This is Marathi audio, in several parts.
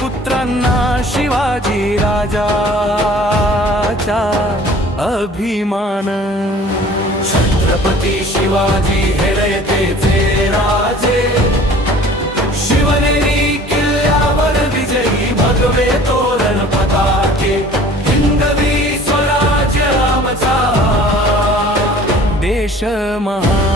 पुत्रांना शिवाजी राजाचा अभिमान। छत्रपती शिवाजी हे रयतेचे राजे, शिवनेरी किल्ल्यावर विजयी भगवे तोरण पताके, हिंदवी स्वराज्य आमचा देश महान।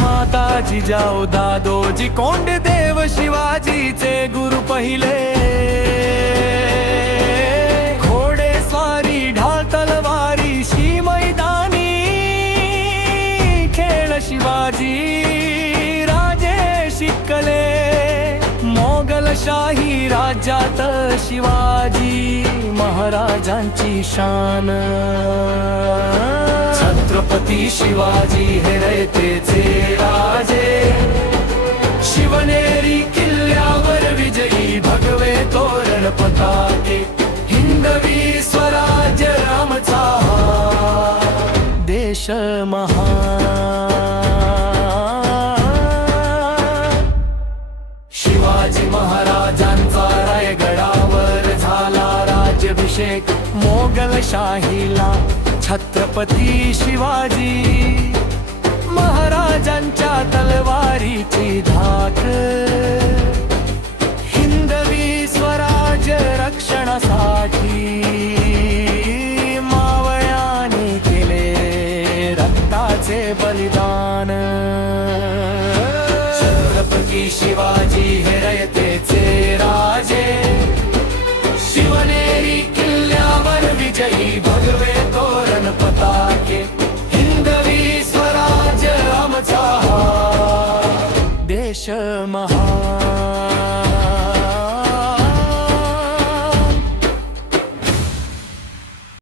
माताजी जाओ दादोजी कोंडदेव शिवाजीचे गुरु पहिले। घोडेस्वारी ढाल तलवारी शी मैदानी खेळ शिवाजी राजे शिकले। मोगलशाही राज्यात शिवाजी महाराजांची शान। छत्रपती शिवाजी हे रयतेचे राजे, शिवनेरी किल्ल्यावर विजयी भगवे तोरण पताके, हिंदवी स्वराज्य आमचा देश महान। शिवाजी महाराजांचा रायगडावर झाला राज्याभिषेक। मोगलशाहीला छत्रपती शिवाजी महाराजांच्या तलवारीची धाक।